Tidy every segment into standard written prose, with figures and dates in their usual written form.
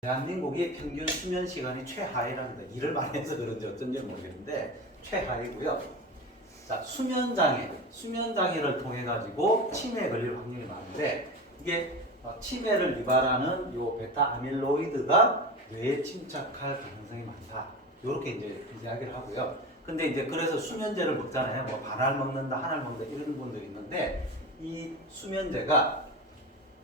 대한민국의 평균 수면 시간이 최하위랍니다. 일을 많이 해서 그런지 어쩐지 모르겠는데 최하위고요. 자, 수면 장애를 통해 가지고 치매에 걸릴 확률이 많은데 이게 치매를 유발하는 요 베타 아밀로이드가 뇌에 침착할 가능성이 많다. 이렇게 이제 이야기를 하고요. 근데 이제 그래서 수면제를 먹잖아요. 뭐 반알 먹는다, 한 알 먹는다 이런 분들이 있는데 이 수면제가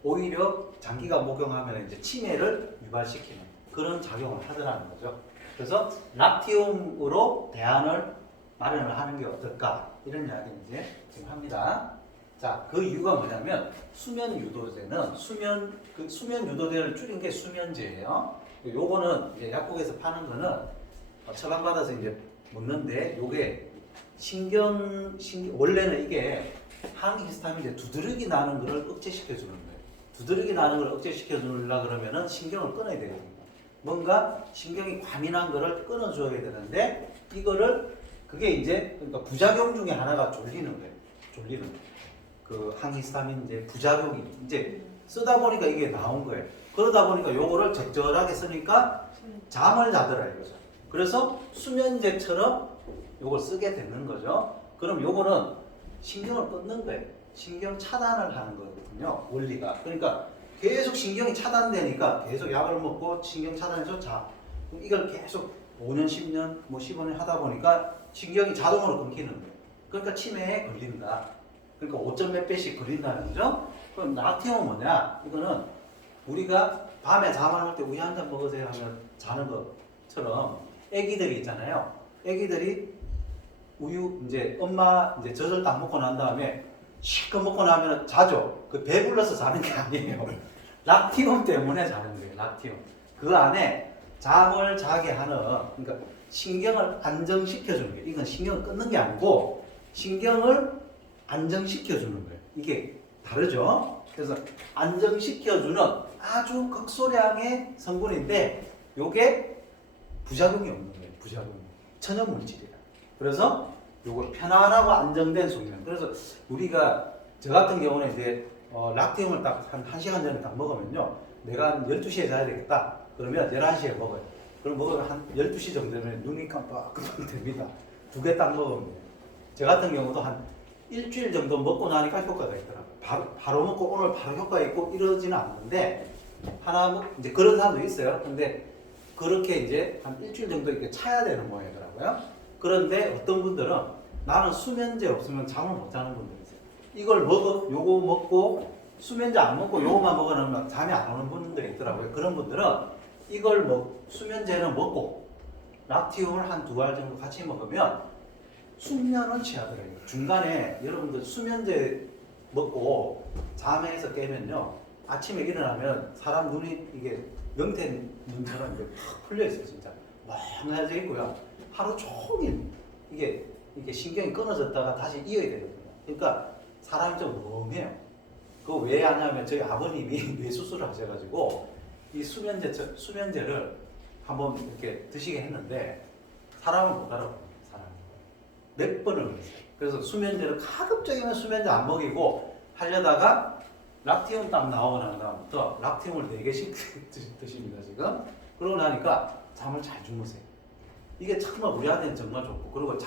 오히려 장기가 복용하면 이제 치매를 유발시키는 그런 작용을 하더라는 거죠. 그래서 락티움으로 대안을 마련을 하는 게 어떨까 이런 이야기를 이제 지금 합니다. 자, 그 이유가 뭐냐면 수면 유도제는 수면 유도제를 줄인 게 수면제예요. 요거는 이제 약국에서 파는 거는 처방받아서 이제 먹는데 요게 원래는 이게 항히스타민제 두드러기 나는 거를 억제시켜 주는 거예요. 두드러기 나는 걸 억제시켜 주려고 그러면은 신경을 끊어야 되거든요. 뭔가 신경이 과민한 거를 끊어줘야 되는데 그게 이제 그러니까 부작용 중에 하나가 졸리는 거예요. 졸리는 거예요. 그 항히스타민제 부작용이 이제 쓰다 보니까 이게 나온 거예요. 그러다 보니까 요거를 적절하게 쓰니까 잠을 자더라 이거죠. 그래서 수면제처럼 요걸 쓰게 되는 거죠. 그럼 요거는 신경을 끊는 거예요. 신경 차단을 하는 거거든요. 원리가. 그러니까 계속 신경이 차단되니까 계속 약을 먹고 신경 차단해서 자. 그럼 이걸 계속 5년, 10년, 뭐 15년 하다 보니까 신경이 자동으로 끊기는 거예요. 그러니까 치매에 걸린다. 그러니까 5점 몇 배씩 걸린다는 거죠. 그럼 락티움은 뭐냐? 이거는 우리가 밤에 잠을 때 우유 한 잔 먹으세요 하면 자는 것처럼 애기들이 있잖아요. 애기들이 우유 이제 엄마 이제 젖을 딱 먹고 난 다음에 실컷 먹고 나면 자죠. 그 배불러서 자는 게 아니에요. 락티움 때문에 자는 거예요. 락티움. 그 안에 잠을 자게 하는 그러니까 신경을 안정시켜 주는 거예요. 이건 신경을 끊는 게 아니고 신경을 안정시켜 주는 거예요. 이게 다르죠. 그래서 안정시켜 주는 아주 극소량의 성분인데 요게 부작용이 없는 거예요. 부작용. 천연 물질이라. 그래서 요거 편안하고 안정된 숙면. 그래서 우리가 저 같은 경우는 이제 락티움을 딱 한 1시간 전에 딱 먹으면요. 내가 한 12시에 자야 되겠다. 그러면 11시에 먹어요. 그럼 먹으면 한 12시 정도 되면 눈이 깜빡깜빡 됩니다. 2개 딱 먹으면 돼요. 저 같은 경우도 한 일주일 정도 먹고 나니까 효과가 있더라고요. 바로 먹고 오늘 바로 효과 있고 이러지는 않는데 이제 그런 사람도 있어요. 근데 그렇게 이제 한 일주일 정도 이렇게 차야 되는 모양이더라고요. 그런데 어떤 분들은 나는 수면제 없으면 잠을 못 자는 분들이 있어요. 요거 먹고 수면제 안 먹고 요거만 먹으면 잠이 안 오는 분들이 있더라고요. 그런 분들은 수면제는 먹고 락티움을 한 2알 정도 같이 먹으면 숙면은 취하더라고요. 중간에 여러분들 수면제 먹고 잠에서 깨면요. 아침에 일어나면 사람 눈이 이게 명태 눈처럼 이렇게 팍 풀려 있어요. 진짜 멍해져 있고요. 하루 종일 이게 신경이 끊어졌다가 다시 이어야 되거든요. 그러니까 사람이 좀 멍해요. 그거 왜 하냐면 저희 아버님이 뇌수술을 하셔가지고 이 수면제를 한번 이렇게 드시게 했는데 사람은 못 알아봅니다. 사람이 몇 번을 그랬어요. 그래서 수면제를 가급적이면 수면제 안 먹이고 하려다가 락티움 딱 나오고 난 다음부터 락티움을 4개씩 드십니다 지금. 그러고 나니까 잠을 잘 주무세요. 이게 정말 우리한테는 정말 좋고, 그리고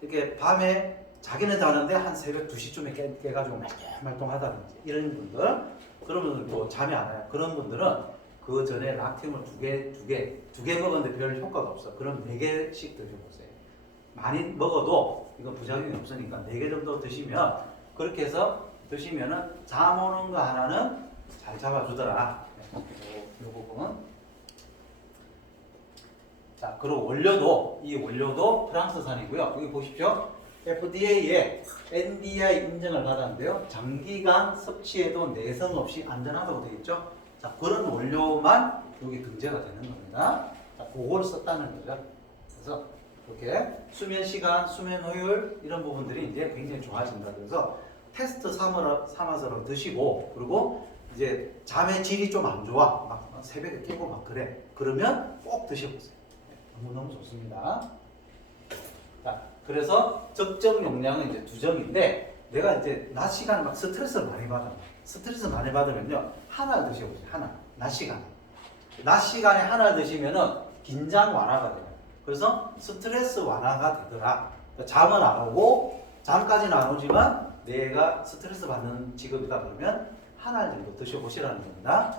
이렇게 밤에 자기는 자는데 한 새벽 2시쯤에 깨가지고 말똥말똥하다든지 이런 분들, 그러면 또 잠이 안 와요. 그런 분들은 그 전에 락티움을 두 개 먹었는데 별 효과가 없어. 그럼 4개씩 드셔보세요. 많이 먹어도 이건 부작용이 없으니까 4개 정도 드시면, 그렇게 해서 드시면은 잠 오는 거 하나는 잘 잡아주더라. 요 부분. 자, 그리고 이 원료도 프랑스산이고요. 여기 보십시오. FDA에 NDI 인증을 받았는데요. 장기간 섭취해도 내성 없이 안전하다고 되어 있죠. 자, 그런 원료만 여기 등재가 되는 겁니다. 자, 그걸 썼다는 거죠. 그래서 이렇게 수면 시간, 수면 효율 이런 부분들이 이제 굉장히 좋아진다. 그래서 테스트 삼아서 드시고, 그리고 이제 잠의 질이 좀 안 좋아. 막 새벽에 깨고 막 그래. 그러면 꼭 드셔보세요. 너무너무 좋습니다. 자, 그래서 적정 용량은 이제 2점인데, 내가 이제 낮 시간 막 스트레스 많이 받으면요. 하나 드셔보세요. 하나. 낮 시간. 낮 시간에 하나를 드시면은 긴장 완화가 돼요. 그래서 스트레스 완화가 되더라. 잠은 안 오고 잠까지는 안 오지만 뇌가 스트레스 받는 직업이다 그러면 하나 정도 드셔보시라는 겁니다.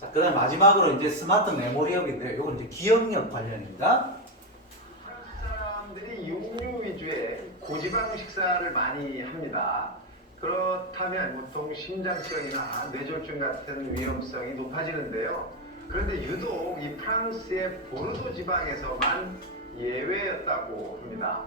자, 그 다음 마지막으로 이제 스마트 메모리업인데요. 이건 이제 기억력 관련입니다. 한국 사람들이 육류 위주의 고지방 식사를 많이 합니다. 그렇다면 보통 심장병이나 뇌졸중 같은 위험성이 높아지는데요. 그런데 유독 이 프랑스의 보르도 지방에서만 예외였다고 합니다.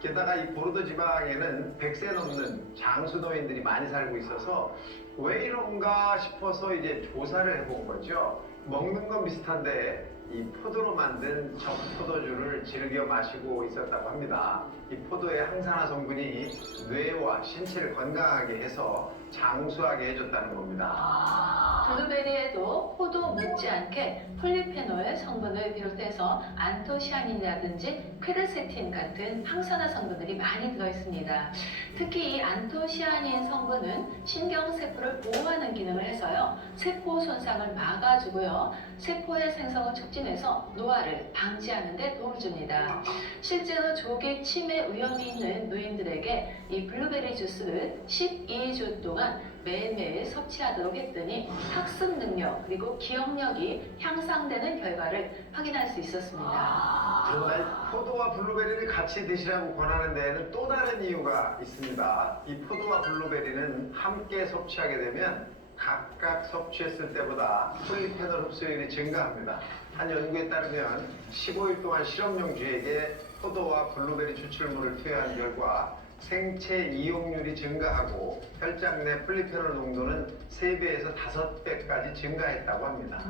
게다가 이 보르도 지방에는 100세 넘는 장수노인들이 많이 살고 있어서 왜 이런가 싶어서 이제 조사를 해본 거죠. 먹는 건 비슷한데 이 포도로 만든 적포도주를 즐겨 마시고 있었다고 합니다. 이 포도의 항산화 성분이 뇌와 신체를 건강하게 해서 장수하게 해줬다는 겁니다. 블루베리에도 포도 못지않게 폴리페놀 성분을 비롯해서 안토시아닌이라든지 퀘르세틴 같은 항산화 성분들이 많이 들어있습니다. 특히 이 안토시아닌 성분은 신경세포를 보호하는 기능을 해서요. 세포 손상을 막아주고요. 세포의 생성을 촉진해서 노화를 방지하는 데 도움을 줍니다. 실제로 조기 치매 위험이 있는 노인들에게 이 블루베리 주스를 12주 동안 매일매일 섭취하도록 했더니 학습 능력 그리고 기억력이 향상되는 결과를 확인할 수 있었습니다. 정말 포도와 블루베리를 같이 드시라고 권하는 데에는 또 다른 이유가 있습니다. 이 포도와 블루베리는 함께 섭취하게 되면 각각 섭취했을 때보다 폴리페놀 흡수율이 증가합니다. 한 연구에 따르면 15일 동안 실험용 쥐에게 포도와 블루베리 추출물을 투여한 결과 생체 이용률이 증가하고 혈장 내 폴리페놀 농도는 3배에서 5배까지 증가했다고 합니다.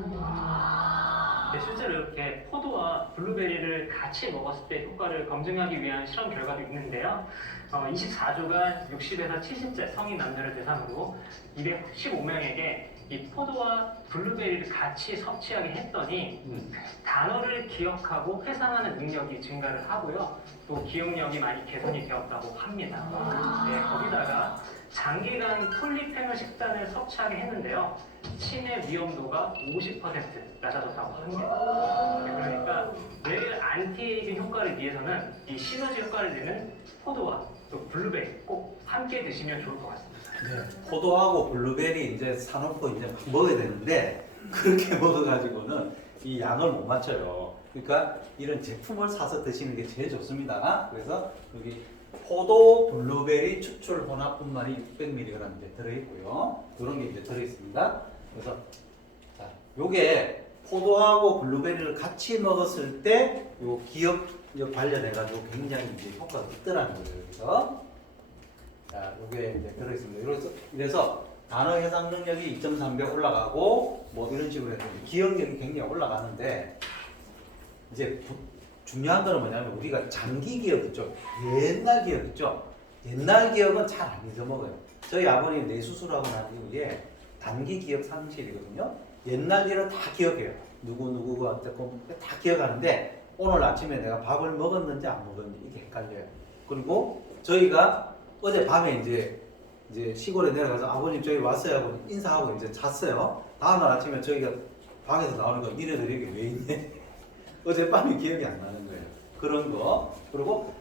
실제로 이렇게 포도와 블루베리를 같이 먹었을 때 효과를 검증하기 위한 실험 결과도 있는데요. 24주간 60에서 70세 성인 남녀를 대상으로 215명에게 이 포도와 블루베리를 같이 섭취하게 했더니 단어를 기억하고 회상하는 능력이 증가를 하고요. 또 기억력이 많이 개선이 되었다고 합니다. 네, 거기다가 장기간 폴리페놀 식단을 섭취하게 했는데요. 치매 위험도가 50% 낮아졌다고 합니다. 네, 그러니까 뇌 안티에이징 효과를 위해서는 이 시너지 효과를 내는 포도와 또 블루베리 꼭 함께 드시면 좋을 것 같습니다. 네, 포도하고 블루베리 이제 사놓고 이제 먹어야 되는데 그렇게 먹어가지고는 이 양을 못 맞춰요. 그러니까 이런 제품을 사서 드시는 게 제일 좋습니다. 그래서 여기 포도 블루베리 추출 혼합분말이 600mg 이제 들어있고요. 그런 게 이제 들어있습니다. 그래서 자, 요게 포도하고 블루베리를 같이 먹었을 때 요 기억력 관련해가지고 굉장히 이제 효과가 있더라는 거예요. 여기서 자, 요게 이제 들어있습니다. 이래서 단어 해상 능력이 2.3배 올라가고 뭐 이런 식으로 해서 기억력이 굉장히 올라가는데 이제 중요한 거는 뭐냐면 우리가 장기 기억 있죠. 옛날 기억 있죠. 옛날 기억은 잘 안 잊어먹어요. 저희 아버님 뇌수술하고 난 이후에 단기 기억 상실이거든요. 옛날 일은 다 기억해요. 누구가 어쨌건 다 기억하는데 오늘 아침에 내가 밥을 먹었는지 안 먹었는지 이게 헷갈려요. 그리고 저희가 어제 밤에 이제 시골에 내려가서 아버님 저희 왔어요 하고 인사하고 이제 잤어요. 다음날 아침에 저희가 방에서 나오니까 니네들 여기 왜 있네? 어젯밤에 기억이 안 나는 거예요. 그런 거. 그리고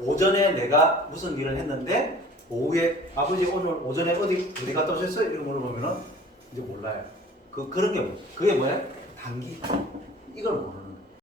오전에 내가 무슨 일을 했는데 오후에 아버지 오늘 오전에 어디 갔다 오셨어요? 이런 물어보면은 이제 몰라요. 그런 게 그게 뭐야? 단기. 이걸 모르는